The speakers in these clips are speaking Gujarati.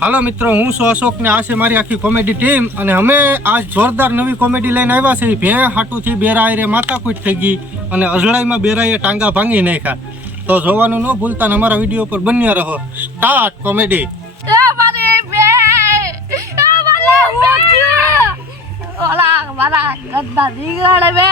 હાલો મિત્રો હું છું અશોક ને આ છે મારી આખી કોમેડી ટીમ અને અમે આજ જોરદાર નવી કોમેડી લઈને આવ્યા છે. ભે હાટુથી બેરા રે માથાકૂટ થઈ ગઈ અને અજળાઈમાં બેરાએ ટાંગા ભાંગી નાખ્યા. તો જોવાનું ન ભૂલતા ને અમારા વીડિયો પર બન્યા રહો. સ્ટાર્ટ કોમેડી ઓલા મારા ગદ્દા બે બે!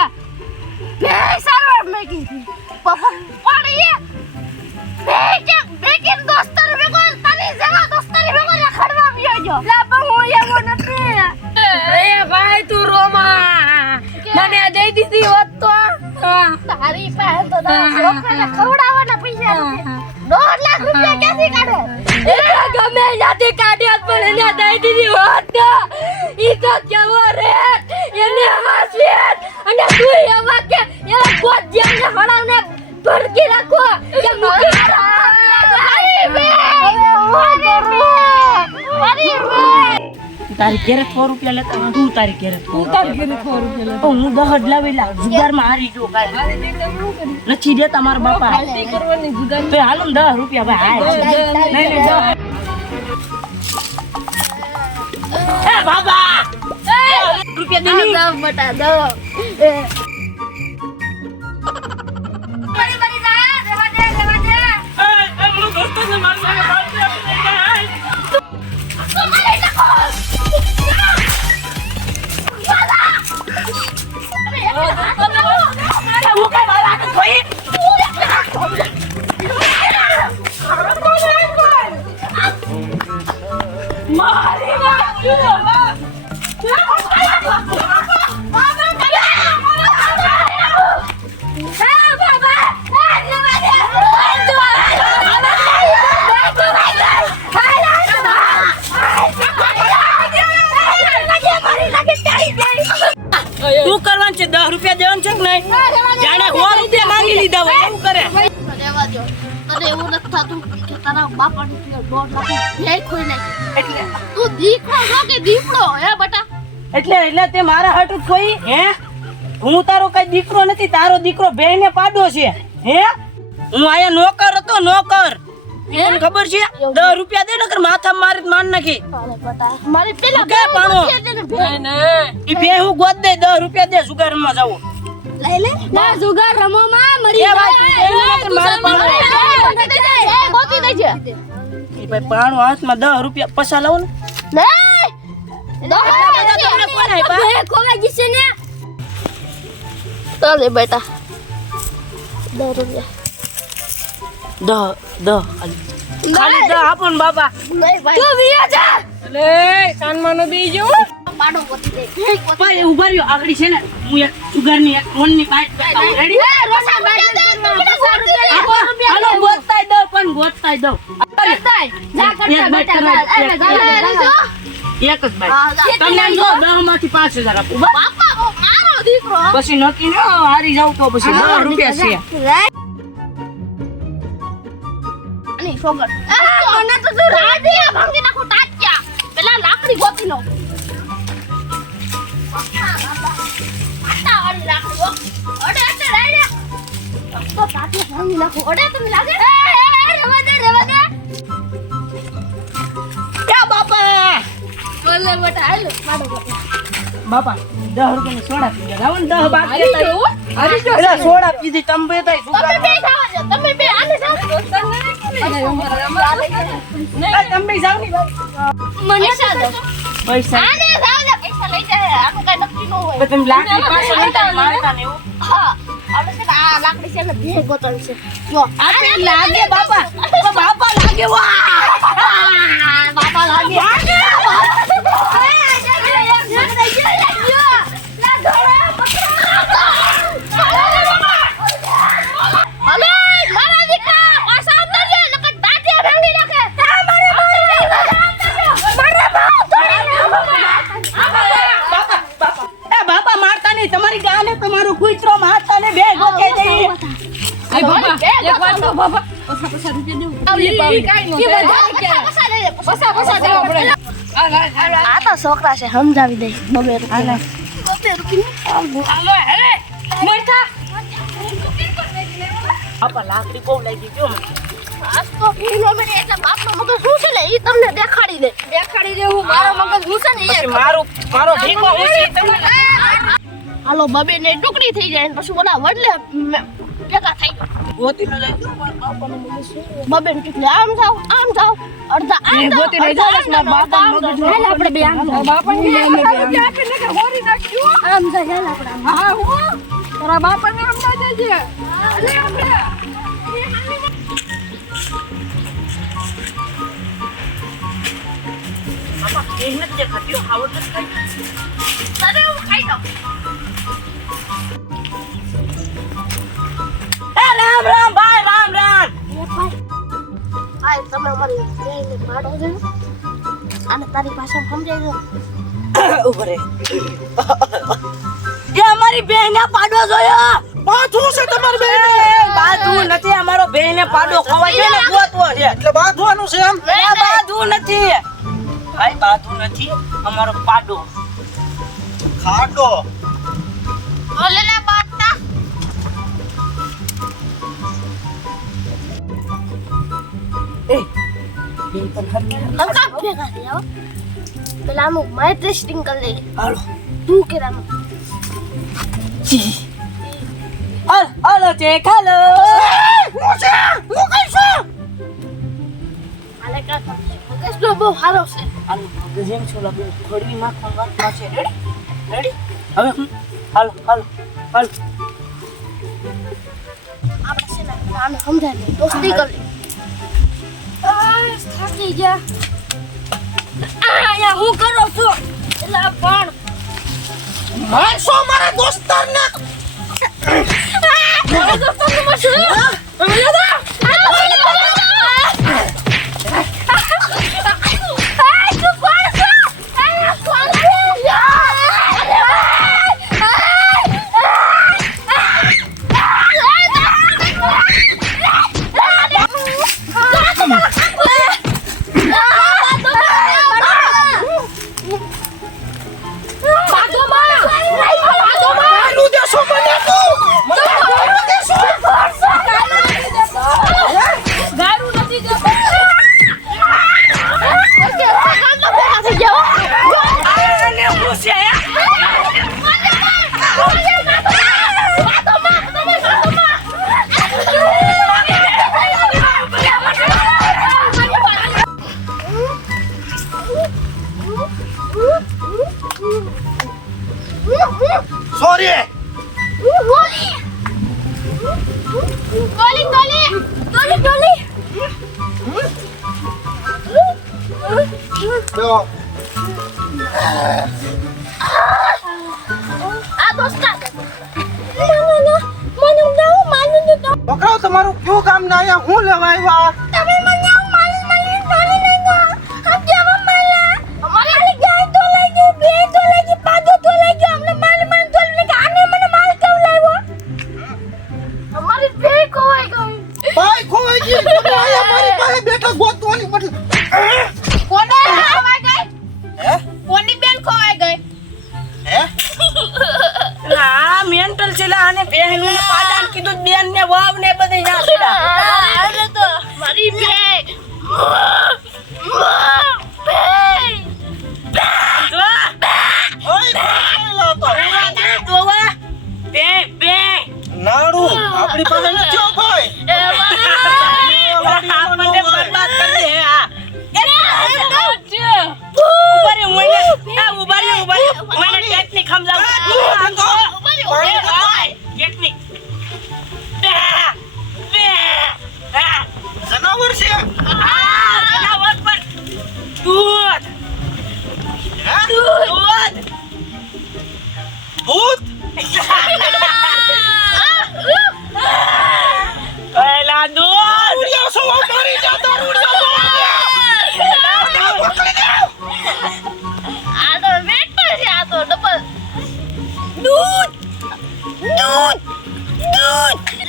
કાઢ્યા પણ એને દઈ દીધી હોત તો ઈ તો કેવો રે એને હાસી અને તું એવા કે એ ગોત જેમને હળાવને ભડકી રાખો કે મૂકી મારી મારી મારી તારી ઘેરે સો રૂપિયા લેતા હોય, તું તારી ઘેરે સો રૂપિયા તો હું દહડ લાવી લા. જુગારમાં હારી જો કાઈ. નથી દેતા મારા બાપા. તો હાલો ને દસ રૂપિયા ભાઈ હાય નહીં નહીં એ બાબા! રૂપિયા દે બટા દો. દોઢ લાખ ભેય ખોઈ નાખી એટલે તું દીકરો છો કે દીપડો હે બટા એટલે એટલે તે મારા હાટુ કોઈ હે? હું તારો કઈ દીકરો નથી તારો દીકરો બેને પાડો છે. હે? હું આયા નોકર હતો નોકર. તને ખબર છે? દસ રૂપિયા દે નકર માથા મારી માન નાખી. અરે પેલા કે પાણો? ઈ બે હું ગોત દે દસ રૂપિયા દે સુગારમાં જાવું લઈ લે. ના રમો માં મરી મારે પાણો. એ ભાઈ પાણું હાથમાં દસ રૂપિયા પૈસા લાવો ને. ને. બેટા દસ રૂપિયા. ખાલી. આપો ને બાપા. તું જા લે પાડો દે. ભાઈ ઊભા રહ્યો. આગળ છે ને. હું એક સુગારની એક ફોનની બાઈટ રેડી દે રૂપિયા આપો. હાલો પણ ગોતતાય દઉં. જા એક. રીજો જ. જા. તમને કહો દહમાંથી પાંચ હજાર આપું. પછી નક્કી ન હારી જાવ તો પછી દસ રૂપિયા છે. મને તો તું રાડિયા ભાંગી નાખું ટાચ્યા પેલા લાકડી ગોતી લો લાકડી. અડે અડે રાડિયા તો ટાટિયા ભાંગી નાખું. અડે તમને લાગે? બોલે બેટા હાલ માડો બાપા દસ રૂપિયા સોડા પી ગયા ને દસ બાર સોડા પીધી તમે બે તમે બે જાવ છો તમે બે આને તમે જાવ ને. પૈસા દો. પૈસા. આને જાવ ને પૈસા લઈ જાય. આનું કઈ નક્કી ન હોય. તમે લાકડી પાસે લેતા મારતા ને એવું? હા આપણે છે આ લાકડી છે ને બે છે. જો આ લાગે બાપા. બાપા લાગે વાહ બાપા લાગે હલે મારા દીકરા પાછા અંદર જે નકર દાંતિયા ભાંગી નાખે મારે મારે મારે એ બાપા મારતા નહીં તમારી તમારું કૂતરો મારતા ને બે ગોતે જઈએ એ બાબા એક વાત કહું બાબા પસા પસા રૂપિયા દેવું. ઈ કાઈ નો પસા પસા દેવો પડે આ તો છોકરા છે સમજાવી દે બબે રૂપિયા. બબે રૂપિયા હાલો હેલે. મોરતા બાપા લાકડી બહુ લાગી ગયો આજ તો કિલોમીટર એટલે બાપનો મગજ શું છે ને ઈ તમને દેખાડી દે. દેખાડી દે હું મારો મગજ શું છે ને મારું મારો ઢીકો હું છે તમને હાલો બબે ને ટુકડી થઈ જાય ને પછી ઓલા વડલે મે- ભેગા થઈ ગોતી ન જાય. મારા બાપાનું મગજ શું? બબે ને ટુકડી આમ જાવ આમ જાવ અડધા આમ જાવ ગોતી લઈ જાવ, આમ મારા જાવ, બાપાનું અડધા આમ મગજ જાવ. હાલ આપણે બે આમ જાવ. બાપાને લઈ લે બે હોરી નાખ્યું આમ જાવ, હાલ આપણે હા હું? તારા બાપાને આમ ના જજે અરે આપણે બાપા, એ નથી દેખાતી, હો, આવડ નથી ખાઈ. અરે હું ખાઈ દઉં. રામ રામ ભાઈ રામ રામ. ભાઈ તમે અમારી જઈને પાડો છો? અને તારી ભાષા સમજાઈ છે? ઉભરે એ અમારી બેને પાડો જોયો બાથું છે તમારી બેન. બાધું નથી અમારો બેને પાડો ખવાય છે ને ગોતવો છે. એટલે બાંધવાનું છે એમ? ના બાધું નથી. ભાઈ બાધું નથી અમારો પાડો. ખાડો. બોલે કામ ભેગા જાઓ પેલા અમુક માય ટેસ્ટિંગ કરી લે હાલો. તું કેરાનું હાલ હાલો ચેક હાલો. આલે કાકા મુકેશ તો બહુ સારો છે. હાલો જેમ છો લાગે થોડી માખણ વાત માશે રેડી રેડી હવે હું? હાલો હાલો હાલો. આપણે છે ને આને સમજાય દોસ્તી કરી થાકી ગયા. આયા હું કરો છો? એટલે પણ. મારશો મારા દોસ્તારને? મારા દોસ્તને નું આનું કયું કામ ના હું લેવા આવ્યા?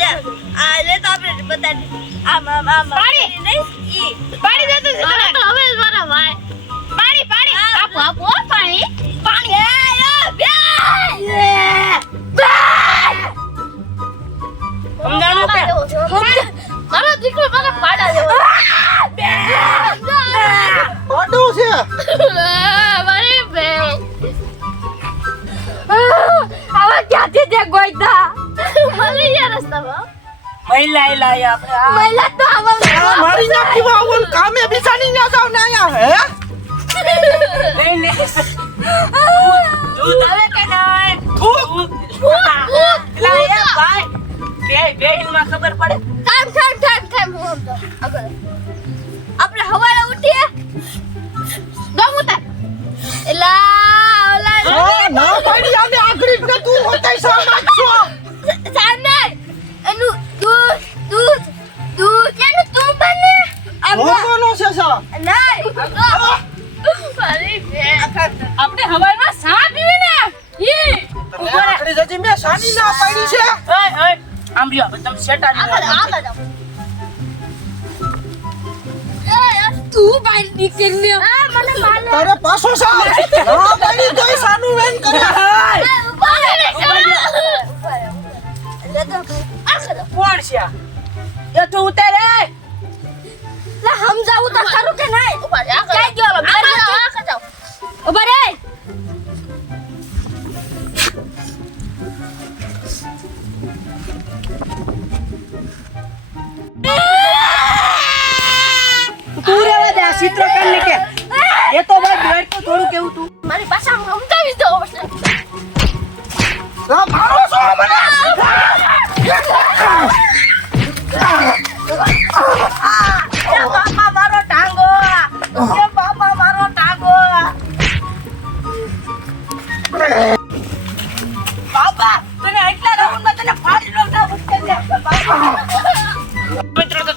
આલે તો આપણે બધા આમ આમ આમ પાડી. મારા ભાઈ. આપો આપો પાણી. પાણી. એ બે. મારા પાડા દેવો બે. ઓડું છે. મહિલા લાયા આપણે મહિલા તો આવા મારી નાખી વાવન કામે બિચારી ના જાવ ને આયા હે? નહીં, નહીં. દૂધ આવે કે ભાઈ, બે બેહીનમાં ખબર પડે. ટાઈમ ટાઈમ ટાઈમ ટાઈમ હું આપણે હવારે ઉઠીએ. દમ હવારમાં સા પીવી ને? ઈ! તને જજી મેં સાની ના પાડી છે. ઓય, ઓય. આમ રહ્યો, હવે તમે શેટાની જાઓ. તું બાઈ નીકળને આ મને માને. તારે પાછો સા ના પાડી તોય સાનું વેન કરે. જાઓ. કોણ છે એ તું ઉતારે. સમજાવું તો ખરું કે નહીં? ક્યાં ગયો? ઊભા રે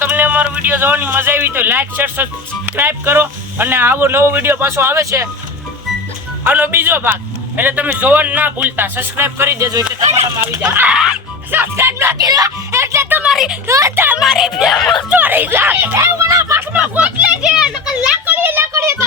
તમને અમારો વીડિયો જોવાની મજા આવી તો લાઈક શેર સબસ્ક્રાઈબ કરો અને આવો નવો વીડિયો પાછો આવે છે. આનો બીજો ભાગ. એટલે તમે જોવાનું ના ભૂલતા. સબસ્ક્રાઇબ કરી દેજો એટલે તમારામાં આવી જાય. તમારી લાકડી લાકડી